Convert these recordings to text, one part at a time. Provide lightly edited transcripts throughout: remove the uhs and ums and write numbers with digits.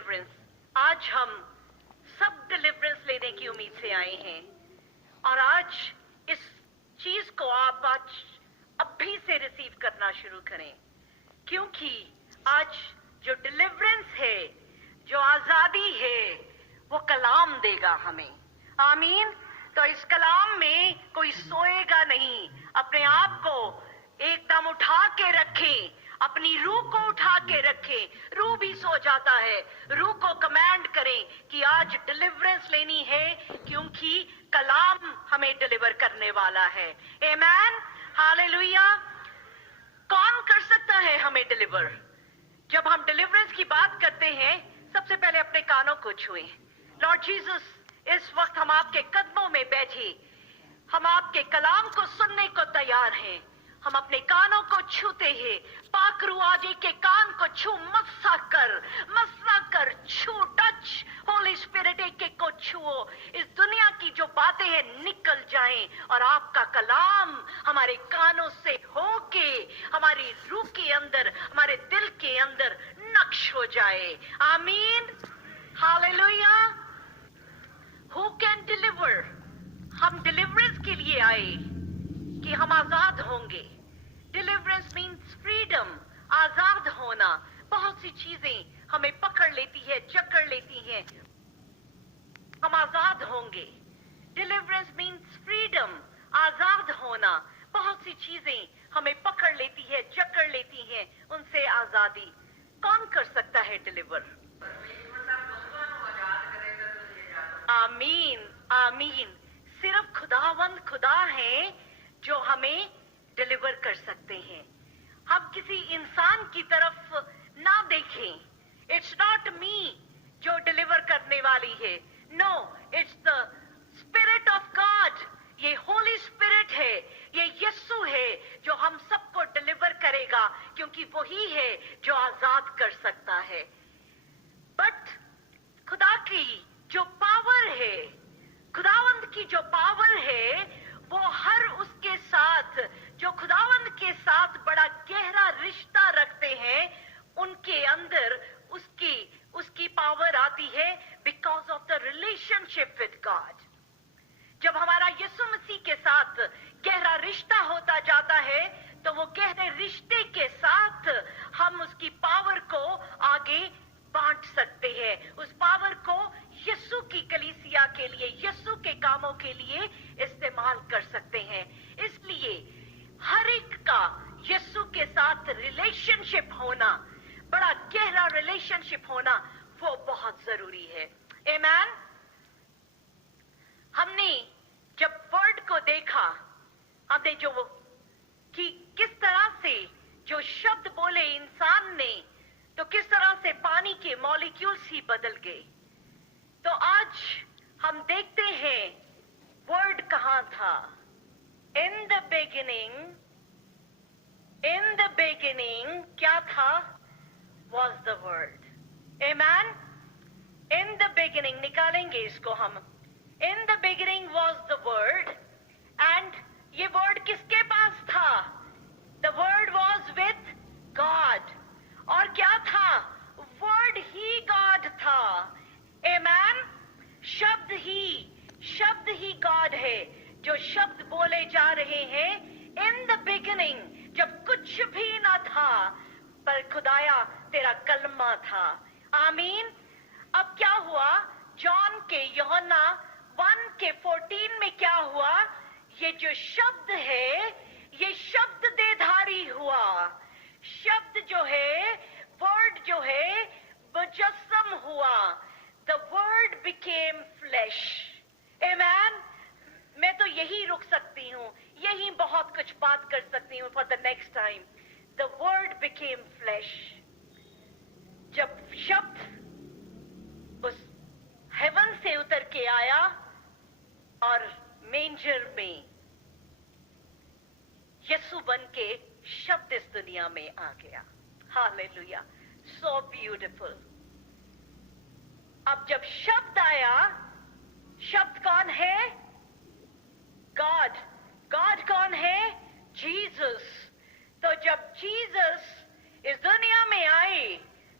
Deliverance. आज हम सब डिलीवरेंस लेने की उम्मीद से आए हैं और आज इस चीज को आप आज अभी से रिसीव करना शुरू करें, क्योंकि आज जो डिलीवरेंस है, जो आजादी है, वो कलाम देगा हमें। आमीन। तो इस कलाम में कोई सोएगा नहीं। अपने आप को एकदम उठा के रखें, अपनी रूह को उठा के रखें। रूह भी सो जाता है। रूह को कमांड करें कि आज डिलीवरेंस लेनी है, क्योंकि कलाम हमें डिलीवर करने वाला है। आमीन, हालेलुया। कौन कर सकता है हमें डिलीवर? जब हम डिलीवरेंस की बात करते हैं, सबसे पहले अपने कानों को छुएं। लॉर्ड जीसस, इस वक्त हम आपके कदमों में बैठे, हम आपके कलाम को सुनने को तैयार हैं। हम अपने कानों को छूते हैं। पाक रूह आज के कान को छू, मस्सा कर छू, टच। होली स्पिरिट एक को छुओ। इस दुनिया की जो बातें हैं निकल जाएं और आपका कलाम हमारे कानों से होके हमारी रूह के अंदर, हमारे दिल के अंदर नक्श हो जाए। आमीन, हालेलुया। Who can deliver? हम डिलीवरेंस के लिए आए कि हम आजाद होंगे। डिलीवरेंस मीन्स फ्रीडम, आजाद होना। बहुत सी चीजें हमें पकड़ लेती है, जकड़ लेती हैं। हम आजाद होंगे। डिलीवरेंस मीन्स फ्रीडम, आजाद होना। बहुत सी चीजें हमें पकड़ लेती है, जकड़ लेती हैं, उनसे आजादी। कौन कर सकता है डिलीवर? आमीन, आमीन। सिर्फ खुदावंद खुदा है जो हमें डिलीवर कर सकते हैं। हम किसी इंसान की तरफ ना देखें। इट्स नॉट मी जो डिलीवर करने वाली है। No, it's the spirit of God. ये होली स्पिरिट है, ये यीशु है जो हम सबको डिलीवर करेगा, क्योंकि वही है जो आजाद कर सकता है। बट खुदा की जो पावर है, खुदावंद की जो पावर है, वो हर उसके साथ जो खुदावंद के साथ बड़ा गहरा रिश्ता रखते हैं, उनके अंदर उसकी पावर आती है, because of the relationship with God. जब हमारा यीशु मसीह के साथ गहरा रिश्ता होता जाता है, तो वो गहरे रिश्ते के साथ हम उसकी पावर को आगे बांट सकते हैं। उस पावर को यीशु की कलीसिया के लिए, यीशु के कामों के लिए इस्तेमाल कर सकते हैं। इसलिए हर एक का यीशु के साथ रिलेशनशिप होना, बड़ा गहरा रिलेशनशिप होना, वो बहुत जरूरी है। आमीन। हमने जब वर्ड को देखा, हमने जो कि किस तरह से जो शब्द बोले इंसान ने, तो किस तरह से पानी के मॉलिक्यूल्स ही बदल गए। तो आज हम देखते हैं वर्ड कहां था। इन द बिगिनिंग क्या था? Was the word. आमीन। इन द बिगिनिंग, निकालेंगे इसको हम। In the beginning was the word, and ये वर्ड किसके पास था? The word was with God. और क्या था? वर्ड ही गॉड था। आमीन। शब्द ही गॉड है। जो शब्द बोले जा रहे हैं, इन द बिगिनिंग, जब कुछ भी ना था, पर खुदाया तेरा कलमा था। आमीन। अब क्या हुआ? जॉन के यूहन्ना 1:14 में क्या हुआ? ये जो शब्द है, ये शब्द देधारी हुआ। शब्द जो है, वर्ड जो है, मुजस्सम हुआ। The word became flash. आमीन। मैं तो यही रुक सकती हूँ, यही बहुत कुछ बात कर सकती हूँ for the next time. The word became flash. जब शब्द उस हेवन से उतर के आया और मेंजर में यीशु बन के शब्द इस दुनिया में आ गया। Hallelujah, so beautiful. अब जब शब्द आया, शब्द कौन है? गॉड। गॉड कौन है? जीसस। तो जब जीसस इस दुनिया में आए,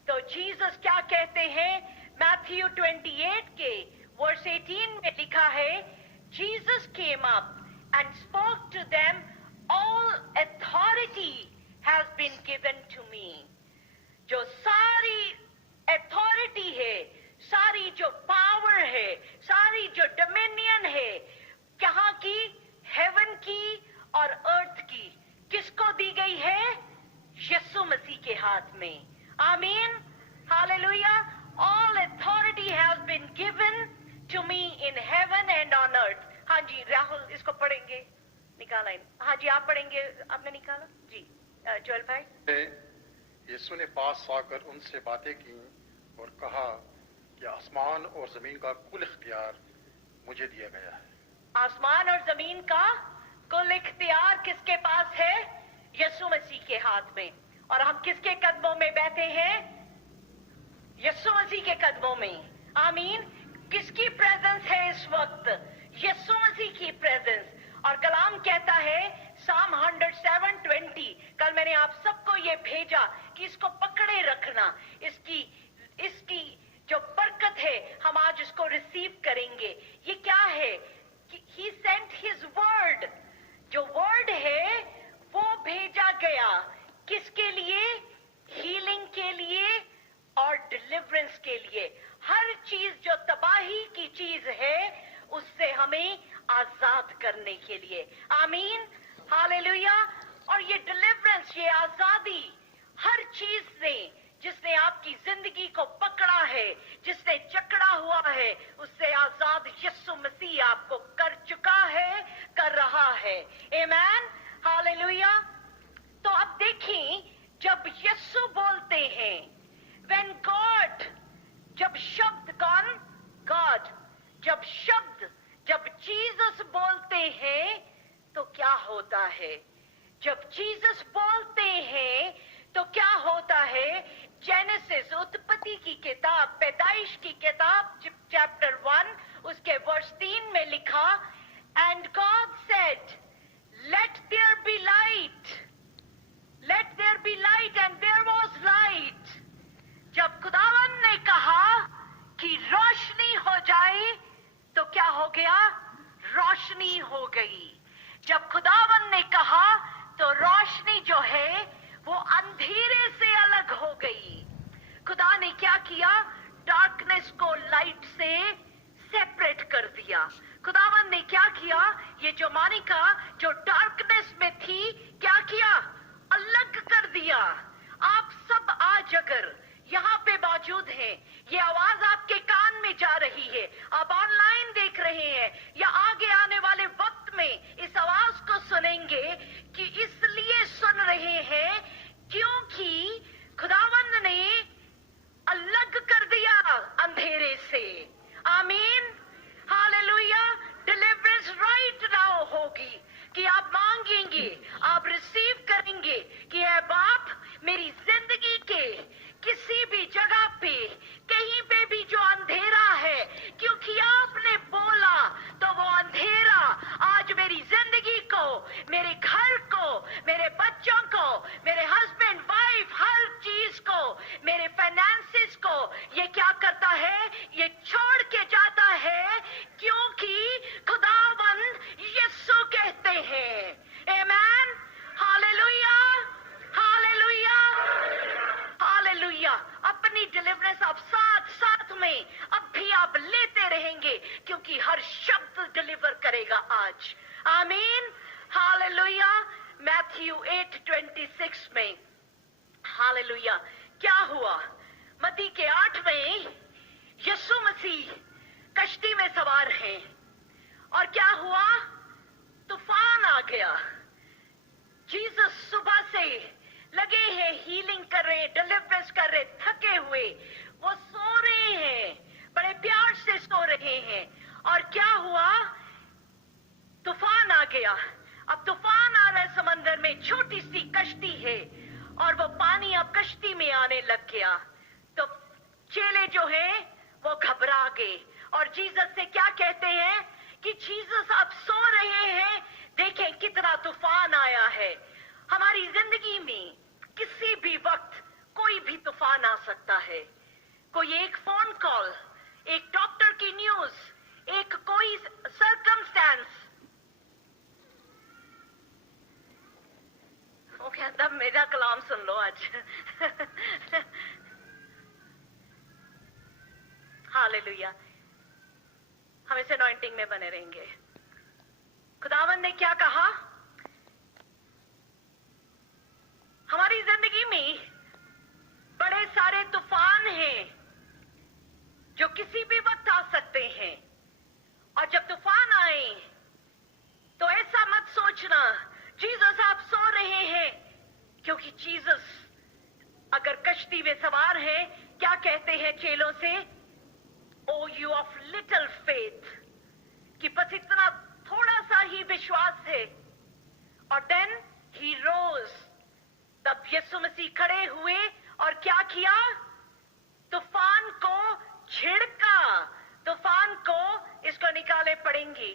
तो जीसस क्या कहते हैं? मैथ्यू 28 के वर्स 18 में लिखा है, Jesus came up and spoke to them, all authority has been given to me. जो सारी अथॉरिटी है, सारी जो पावर है, सारी जो डोमिनियन है, कहाँ की? हेवन की और अर्थ की। किसको दी गई है? यीशु मसीह के हाथ में। आमीन, hallelujah. All authority has been given to me in heaven and on earth. हाँ जी राहुल, इसको पढ़ेंगे, निकाला। हाँ जी आप पढ़ेंगे, आपने निकाला जी। जोएल भाई। यीशु ने पास आकर उनसे बातें की और कहा कि आसमान और जमीन का कुल इख्तियार मुझे दिया गया है। आसमान और जमीन का कुल इख्तियार किसके पास है? यीशु मसीह के हाथ में। और हम किसके कदमों में बैठे हैं? यीशु मसीह के कदमों में। आमीन। किसकी प्रेजेंस है इस वक्त? यीशु मसीह की प्रेजेंस। और कलाम कहता है साम 107:20, कल मैंने आप सबको ये भेजा कि इसको पकड़े रखना, इसकी जो बरकत है हम आज इसको रिसीव करेंगे। ये क्या है? ही सेंट हिज वर्ड। जो वर्ड है वो भेजा गया किसके लिए? हीलिंग के लिए और डिलीवरेंस के लिए। हर चीज जो तबाही की चीज है उससे हमें आजाद करने के लिए। आमीन, हालेलुया। और ये डिलीवरेंस, ये आजादी हर चीज से जिसने आपकी जिंदगी को पकड़ा है, जिसने जकड़ा हुआ है, उससे आजाद यीशु मसीह आपको कर चुका है, कर रहा है। आमीन, हालेलुया। तो अब देखें, जब यीशु बोलते हैं, व्हेन गॉड, जब शब्द कौन? गॉड। जब जीसस बोलते हैं तो क्या होता है? जब जीसस बोलते हैं तो क्या होता है? जेनेसिस, उत्पत्ति की किताब, पैदाइश की किताब, चैप्टर 1 उसके वर्स 3 में लिखा, and God said let there be light, let there be light, and there was light. जब खुदावन ने कहा कि रोशनी हो जाए तो क्या हो गया? रोशनी हो गई। जब खुदावन ने कहा तो रोशनी जो है वो अंधेरे से अलग हो गई। खुदा ने क्या किया? डार्कनेस को लाइट से सेपरेट कर दिया। खुदावन ने क्या किया? ये जो मानिका जो डार्कनेस में थी, क्या किया? अलग कर दिया। आप सब आज अगर यहाँ पे मौजूद हैं, ये आवाज आपके कान में जा रही है, आप ऑनलाइन देख रहे हैं या आगे आने वाले वक्त में इस आवाज को सुनेंगे, कि इसलिए सुन रहे हैं क्योंकि खुदावंद ने अलग कर दिया अंधेरे से। आमीन, हालेलुया। डिलीवरेंस राइट नाउ होगी कि आप मांगेंगे, आप रिसीव करेंगे कि ऐ बाप, मेरी जिंदगी के किसी भी जगह पे, कहीं पे भी जो अंधेरा है, क्योंकि आपने बोला तो वो अंधेरा आज मेरी जिंदगी को, मेरे घर को, मेरे बच्चों को, मेरे हस्बैंड वाइफ, हर चीज को, मेरे फाइनेंसेस को, ये क्या करता है? ये छोड़ के जाता है, क्योंकि खुदावंद यीशु कहते हैं। आमीन, हालेलुया, हालेलुया, हालेलुया। अपनी डिलीवरेंस आप साथ साथ में अब भी आप लेते रहेंगे, क्योंकि हर शब्द डिलीवर करेगा आज। आमीन, हालेलुया। मैथ्यू 8:26 में, हालेलुया, क्या हुआ? मत्ती के 8 में यीशु मसीह कश्ती में सवार हैं और क्या हुआ? तूफान आ गया। जीसस सुबह से लगे हैं, हीलिंग कर रहे, डिलीवरेंस कर रहे, थके हुए, वो सो रहे हैं, बड़े प्यार से सो रहे हैं। और क्या हुआ? तूफान आ गया। अब तूफान आ रहा है समंदर में, छोटी सी कश्ती है और वो पानी अब कश्ती में आने लग गया। तो चेले जो हैं वो घबरा गए और जीसस से क्या कहते हैं कि जीसस आप सो रहे हैं, देखें कितना तूफान आया है। हमारी जिंदगी में किसी भी वक्त कोई भी तूफान आ सकता है। कलाम सुन लो आज। हालेलुया। हम इस अनॉइंटिंग में बने रहेंगे। खुदावंद ने क्या कहा? हमारी जिंदगी में बड़े सारे तूफान हैं जो किसी भी वक्त आ सकते हैं, और जब तूफान आए तो ऐसा मत सोचना जीसस आप सो रहे हैं, क्योंकि जीसस अगर कश्ती में सवार है, क्या कहते हैं चेलों से? ओ यू ऑफ लिटिल फेथ, कि बस इतना थोड़ा सा ही विश्वास है। और देन ही रोज, तब यीशु मसीह खड़े हुए और क्या किया? तूफान को छिड़का, तूफान को, इसको निकाले पड़ेंगे।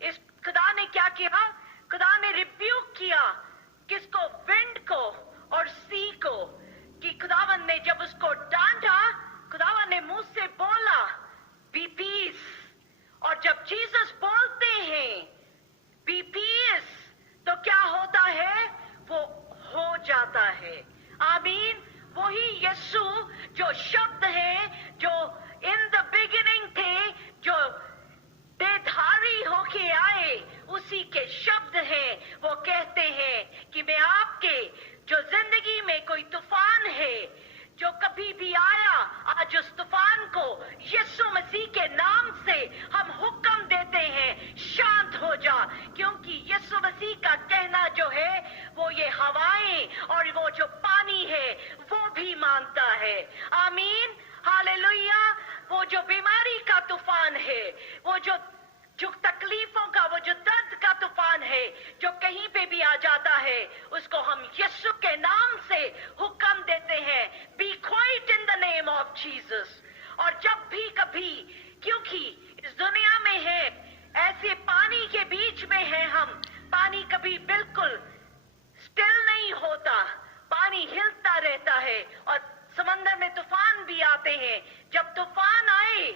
इस खुदा ने क्या किया? खुदा ने रिब्यूक किया, किसको? विंड को और सी को, कि खुदावन ने जब उसको डांटा, खुदावन ने मुंह से बोला बी पीस। और जब जीसस बोलते हैं बी पीस, तो क्या होता है? वो हो जाता है। आमीन। वही यीशु जो शब्द है, जो इन द बिगिनिंग थे, जो देहधारी होके आए, उसी के शब्द हैं। वो कहते हैं कि मैं आपके जो जिंदगी में कोई तूफान है जो कभी भी आया, आज उस तूफान को यीशु मसीह के नाम से हम हुक्म देते हैं, शांत हो जा। क्योंकि यीशु मसीह का कहना जो है, वो ये हवाएं और वो जो पानी है वो भी मानता है। आमीन। हालेलुया। वो जो बीमारी का तूफान है, वो जो तकलीफों का, वो जो दर्द का तूफान है जो कहीं पे भी आ जाता है, उसको हम यीशु के नाम से हुक्म देते हैं, be quiet in the name of Jesus. और जब भी कभी, क्योंकि इस दुनिया में है, ऐसे पानी के बीच में है हम, पानी कभी बिल्कुल स्टिल नहीं होता, पानी हिलता रहता है, और समंदर में तूफान भी आते हैं। जब तूफान आए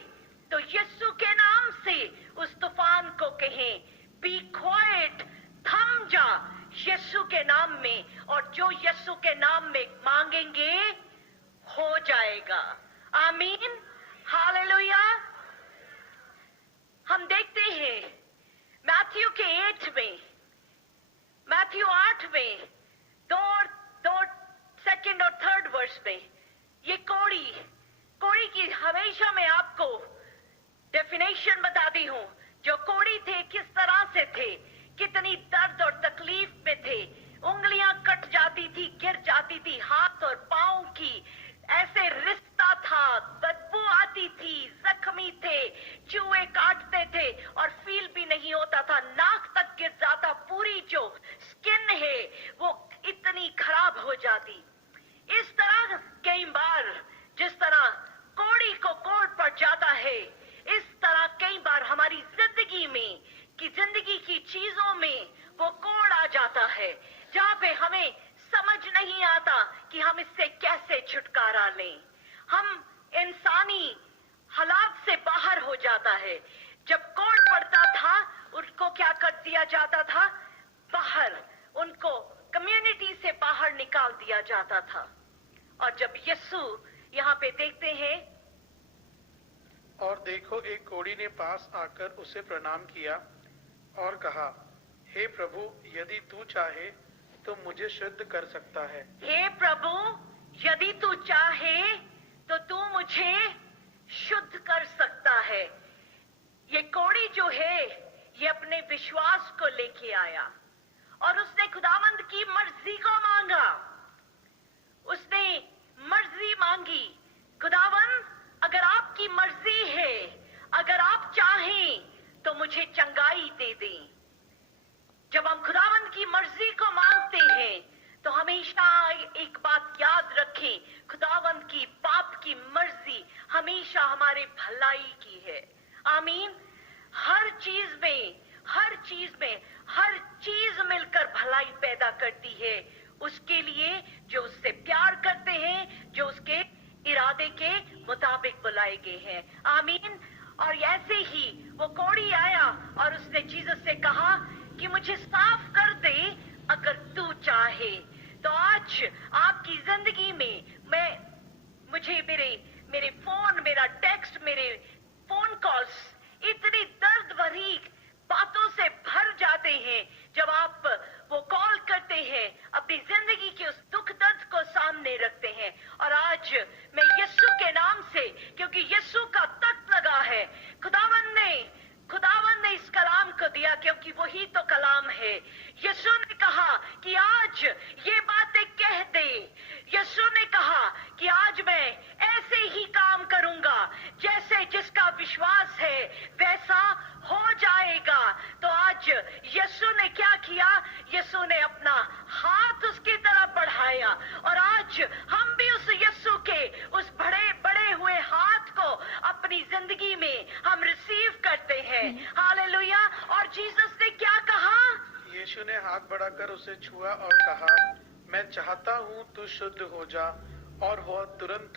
तो यीशु के नाम से उस तूफान को कहें, बी क्वाइट, थम जा यीशु के नाम में, और जो यीशु के नाम में मांगेंगे हो जाएगा। आमीन। हालेलुया। हम देखते हैं मैथ्यू के 8 में, मैथ्यू 8 में, दो सेकंड और थर्ड वर्स में, ये कोड़ी की हमेशा मैं आपको डेफिनेशन बताती हूं। जो कोड़ी थे किस तरह से थे, कितनी दर्द और तकलीफ में थे, उंगलियां कट जाती थी, गिर जाती थी, हाथ और पांव की ऐसे रिश्ता था, बदबू आती थी, जख्मी थे, चूहे काटते थे और फील भी नहीं होता था, नाक तक गिर जाता, पूरी जो स्किन है वो इतनी खराब हो जाती। इस तरह कई बार जिस तरह कोड़ी को कोड़ पड़ जाता है, इस तरह कई बार हमारी जिंदगी में कि जिंदगी की चीजों में वो कोड़ आ जाता है, जहां पे हमें समझ नहीं आता कि हम इससे कैसे छुटकारा लें। हम इंसानी हालात से बाहर हो जाता है। जब कोड़ पड़ता था, उनको क्या कर दिया जाता था? बाहर, उनको कम्युनिटी से बाहर निकाल दिया जाता था। और जब यीशु यहाँ पे देखते हैं, और देखो, एक कोढ़ी ने पास आकर उसे प्रणाम किया और कहा, हे प्रभु, यदि तू चाहे तो मुझे शुद्ध कर सकता है। हे प्रभु, यदि तू चाहे तो तू मुझे शुद्ध कर सकता है। ये कोढ़ी जो है, ये अपने विश्वास को लेके आया और उसने खुदावंद की मर्जी को मांगा। उसने मर्जी मांगी, खुदावंद अगर आपकी मर्जी है, अगर आप चाहें तो मुझे चंगाई दे दें। जब हम खुदावंद की मर्जी को मांगते हैं तो हमेशा एक बात याद रखें, खुदावंद की बाप की मर्जी हमेशा हमारे भलाई की है। आमीन। हर चीज मिलकर भलाई पैदा करती है उसके लिए जो उससे प्यार करते हैं, जो उसके इरादे के मुताबिक बुलाए गए हैं। आमीन। और ऐसे ही वो कोढ़ी आया और उसने जीसस से कहा कि मुझे साफ कर दे अगर तू चाहे। तो आज आपकी जिंदगी में मुझे मेरे फोन, मेरा टेक्स्ट, मेरे फोन कॉल्स इतनी दर्द भरी बातों से भर जाते हैं। जब आप वो कॉल करते हैं, अपनी जिंदगी के उस दुख दर्द को सामने रखते हैं, और आज मैं यीशु के नाम से, क्योंकि यीशु का तख्त लगा है, खुदावन ने इस कलाम को दिया, क्योंकि वही तो कलाम है। यीशु ने कहा कि आज ये बातें कह दे। यीशु ने कहा कि आज मैं ऐसे ही काम करूंगा, जैसे जिसका विश्वास है वैसा हो जाएगा। तो आज यीशु ने क्या किया? यीशु ने अपना हाथ उसकी तरफ बढ़ाया, और आज हम भी उस यीशु के उस बड़े हुए हाथ को अपनी जिंदगी में हम रिसीव करते हैं। हालेलुया। और जीसस ने क्या कहा? यीशु ने हाथ बढ़ाकर उसे छुआ और कहा, मैं चाहता हूँ तू शुद्ध हो जा। और वह तुरंत